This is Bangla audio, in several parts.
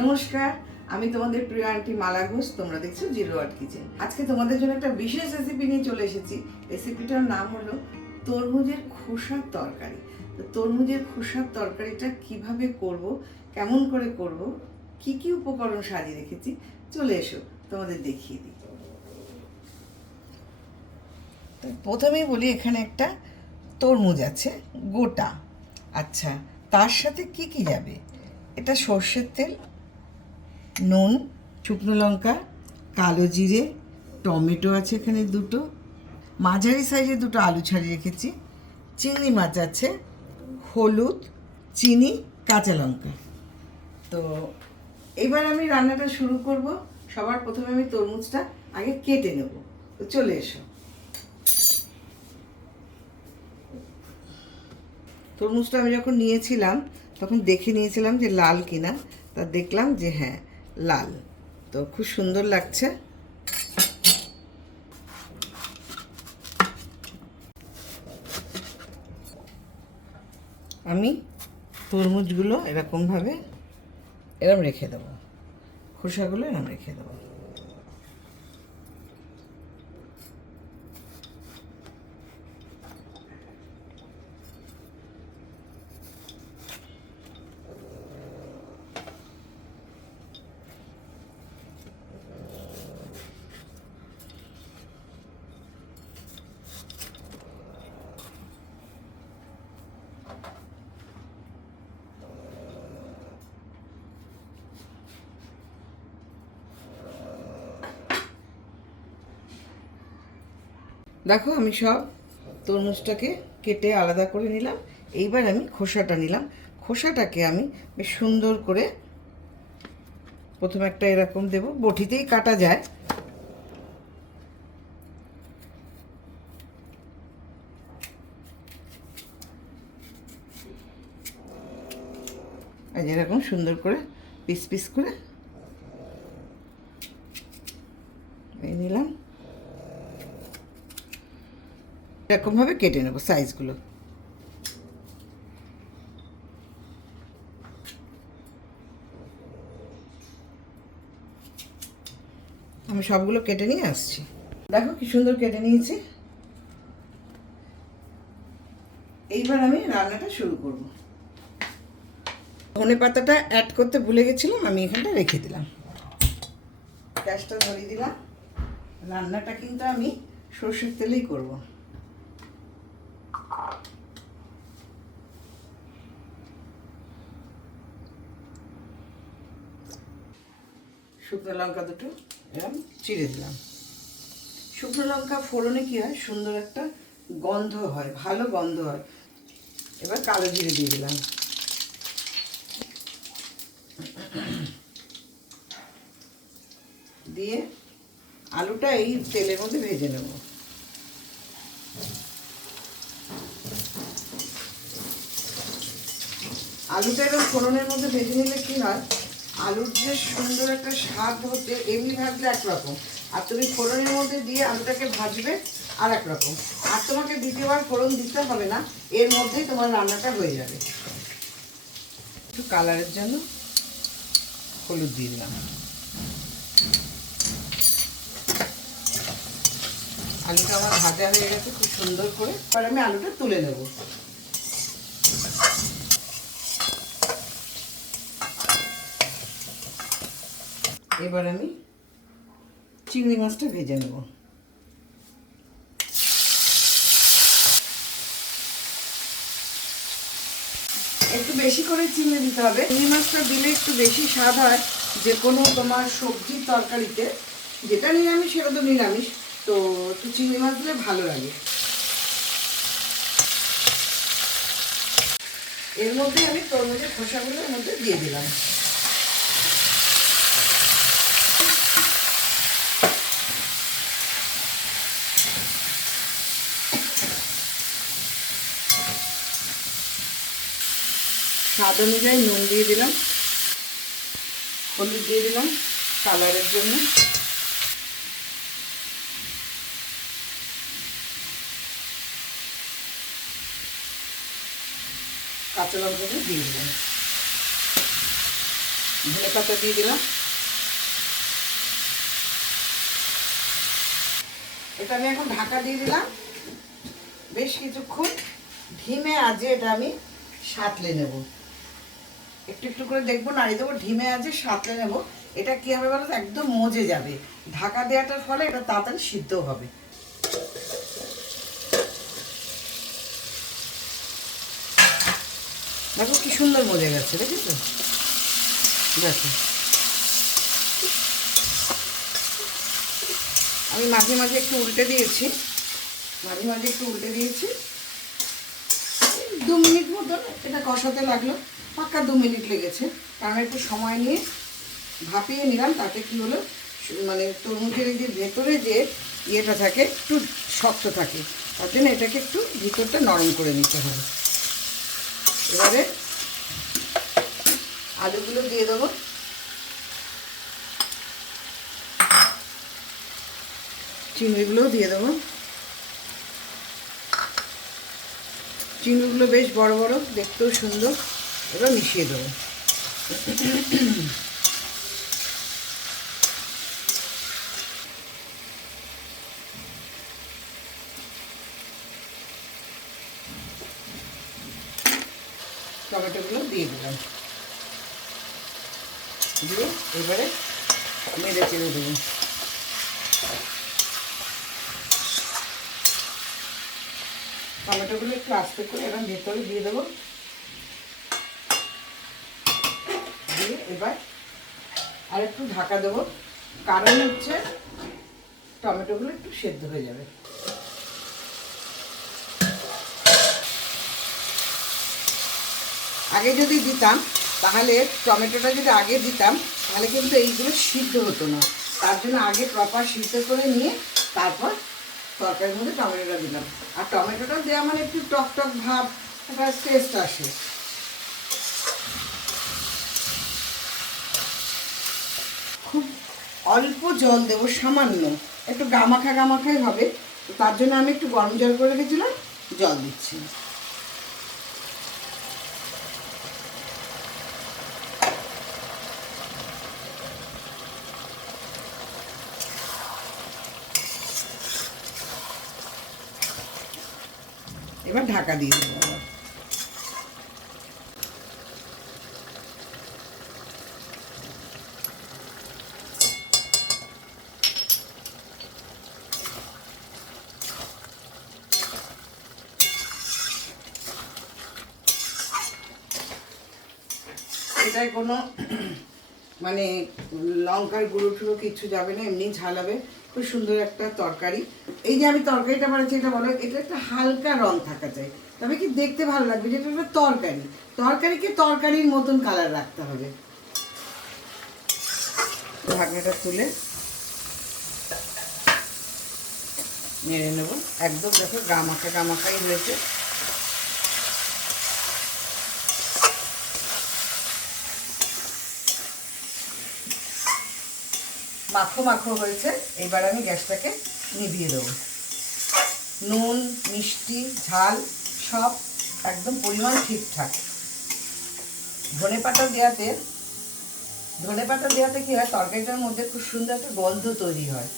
নমস্কার, আমি তোমাদের প্রিয় আন্টি মালা ঘোষ, তোমরা দেখছ জিরো ওয়াট কিচেন। আজকে তোমাদের জন্য একটা বিশেষ রেসিপি নিয়ে চলে এসেছি। রেসিপিটার নাম হলো তরমুজের খোসার তরকারি। তো তরমুজের খোসার তরকারিটা কীভাবে করব, কেমন করে করব, কি কি উপকরণ সাজিয়ে রেখেছি, চলে এসো, তোমাদের দেখিয়ে দিই। প্রথমেই বলি, এখানে একটা তরমুজ আছে, গোটা। আচ্ছা তার সাথে কি কি যাবে? এটা সর্ষের তেল নুন, শুকনো লঙ্কা, কালো জিরে, টমেটো আছে এখানে দুটো। মাঝারি সাইজে দুটো আলু ছাড়িয়ে রেখেছি। চিংড়ি মাছ আছে, হলুদ, চিনি, কাঁচা লঙ্কা। তো এবার আমি রান্নাটা শুরু করব। সবার প্রথমে আমি তরমুজটা আগে কেটে নেব। তো চলে এসো। তরমুজটা আমি যখন নিয়েছিলাম, তখন দেখে নিয়েছিলাম যে লাল কিনা। তা দেখলাম যে হ্যাঁ লাল। তো খুব সুন্দর লাগছে। আমি তরমুজগুলো এরকমভাবে এরম রেখে দেবো। খোসাগুলো এরম রেখে দেবো। দেখো, আমি সব তরমুজটাকে কেটে আলাদা করে নিলাম। এইবার আমি খোসাটা নিলাম। খোসাটাকে আমি বেশ সুন্দর করে প্রথমে একটা এরকম দেব। বটিতেই কাটা যায়। আর এরকম সুন্দর করে পিস পিস করে নিলাম। এরকমভাবে কেটে নেব সাইজগুলো আমি সবগুলো কেটে নিয়ে আসছি। দেখো কি সুন্দর কেটে নিয়েছি। এইবার আমি রান্নাটা শুরু করব। ধনে পাতাটা অ্যাড করতে ভুলে গেছিলাম, আমি এখানটা রেখে দিলাম। গ্যাসটা ধরিয়ে দিলাম। রান্নাটা কিন্তু আমি সর্ষের তেলেই করব। শুকনো লঙ্কা দুটো। এরকম চিড়ে দিলাম। শুকনো লঙ্কা ফোড়নে কী হয়? সুন্দর একটা গন্ধ হয় ভালো গন্ধ হয়। এবার কালো জিরে দিয়ে দিলাম। দিয়ে আলুটা এই তেলের মধ্যে ভেজে নেব। আলুটা এরকম ফোড়নের মধ্যে ভেজে নিলে কী হয়? আলুর যে সুন্দর একটা স্বাদ হচ্ছে এমনি ভাজলে একরকম। আর তুমি ফোড়নের মধ্যে দিয়ে আলুটাকে ভাজবে আর এক রকম আর তোমাকে দ্বিতীয়বার ফোড়ন দিতে হবে না এর মধ্যেই তোমার রান্নাটা হয়ে যাবে। একটু কালারের জন্য হলুদ দিয়ে দিলাম। আলুটা আমার ভাজা হয়ে গেছে খুব সুন্দর করে। এবার আমি আলুটা তুলে নেব। এবার আমি চিংড়ি মাছটা ভেজে নেব। একটু বেশি করে চিংড়ি দিতে হবে। চিংড়ি মাছটা দিলে একটু বেশি স্বাদ হয় যে কোনো তোমার সবজির তরকারিতে, যেটা নিরামিষ সেটা তো নিরামিষ। তো একটু চিংড়ি মাছ দিলে ভালো লাগে। এর মধ্যে আমি তরমুজের খোসাগুলো এর মধ্যে দিয়ে দিলাম। স্বাদ অনুযায়ী নুন দিয়ে দিলাম। হলুদ দিয়ে দিলাম কালারের জন্য। কাঁচা লঙ্কাটা দিয়ে দিলাম। ধনে পাতা দিয়ে দিলাম। এটা আমি এখন ঢাকা দিয়ে দিলাম। বেশ কিছুক্ষণ। ধিমে আজে এটা আমি সাঁতলে নেব। একটু একটু করে দেখব, নাড়িয়ে দেবো ধিমে আজে সাঁতলে নেব। এটা কি হবে বলো একদম মজে যাবে। ঢাকা দেওয়াটার ফলে এটা তাড়াতাড়ি সিদ্ধ হবে। দেখো কি সুন্দর মজে গেছে, দেখেছ? দেখো। আমি মাঝে মাঝে একটু উল্টে দিয়েছি। মাঝে মাঝে একটু উল্টে দিয়েছি। দু মিনিট মতন এটা কষাতে লাগল। পাক্কা দু মিনিট লেগেছে। কারণ একটু সময় নিয়ে ভাপিয়ে নিলাম, তাতে কি হলো মানে তরমুজের যে ভেতরে যে ইয়েটা থাকে, একটু শক্ত থাকে, তার জন্য এটাকে একটু ভিতরটা নরম করে নিতে হবে। এবারে আলুগুলো দিয়ে দেবো। চিংড়িগুলোও দিয়ে দেবো। চিংড়িগুলো বেশ বড় বড়, দেখতেও সুন্দর। এবার মিশিয়ে দেবো। টমেটোগুলো দিয়ে দিলাম। দিয়ে এবারে মেরে চেড়ে দেবো। টমেটোগুলো একটু আস্তে করে এবার ভেতরে দিয়ে দেবো দিয়ে এবার আর একটু ঢাকা দেবো। কারণ হচ্ছে টমেটোগুলো একটু সেদ্ধ হয়ে যাবে। আগে যদি দিতাম, তাহলে টমেটোটা যদি আগে দিতাম, তাহলে কিন্তু এইগুলো সিদ্ধ হতো না। তার জন্য আগে প্রপার সিদ্ধ করে নিয়ে তারপর তরকারির মধ্যে টমেটোটা দিলাম আর টমেটোটা দেওয়া মানে একটু টক টক ভাব একটা টেস্ট আসে। অল্প জল দেবো সামান্য। একটু গামাখা গামাখাই হবে। তো তার জন্য আমি একটু গরম জল করে রেখেছিলাম, জল দিচ্ছি। এবার ঢাকা দিয়ে দেবো এটায় কোনো মানে লঙ্কার গুঁড়ো টুড়ো কিছু যাবে না, এমনি ঝালাবে খুব সুন্দর একটা তরকারি। এই যে আমি তরকারিটা বানাচ্ছি, এটা বলো, এটা একটা হালকা রং থাকা চাই। তবে কি দেখতে ভালো লাগবে, যেটা একটা তরকারি। তরকারিকে তরকারির মতন কালার রাখতে হবে। ঢাকনাটা তুলে নেড়ে নেব। একদম দেখো গামাখা গামাখাই হয়েছে। মাখো মাখো হয়েছে, এবার আমি গ্যাসটাকে নিভিয়ে দেবো। নুন, মিষ্টি, ঝাল সব একদম পরিমাণ ঠিকঠাক। ধনে পাতা দেওয়াতে, ধনে পাতা দেওয়াতে কী হয়, তরকারিটার মধ্যে খুব সুন্দর একটা গন্ধ তৈরি হয়।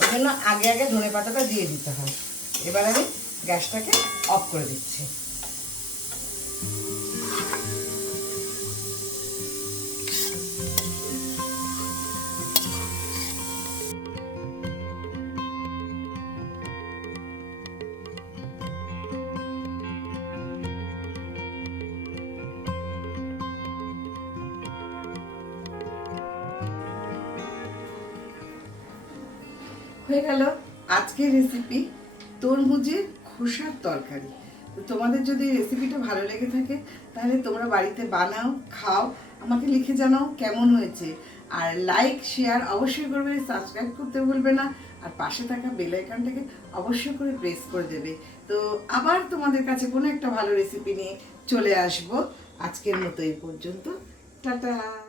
ওই জন্য আগে আগে ধনে পাতাটা দিয়ে দিতে হয়। এবার আমি গ্যাসটাকে অফ করে দিচ্ছি। হয়ে গেল আজকের রেসিপি তরমুজের খোসার তরকারি। তোমাদের যদি রেসিপিটা ভালো লেগে থাকে, তাহলে তোমরা বাড়িতে বানাও, খাও, আমাকে লিখে জানাও কেমন হয়েছে। আর লাইক শেয়ার অবশ্যই করবে সাবস্ক্রাইব করতে ভুলবে না। আর পাশে থাকা বেল আইকনটাকে অবশ্যই করে প্রেস করে দেবে। তো আবার তোমাদের কাছে কোনো একটা ভালো রেসিপি নিয়ে চলে আসব। আজকের মতো এই পর্যন্ত। টাটা!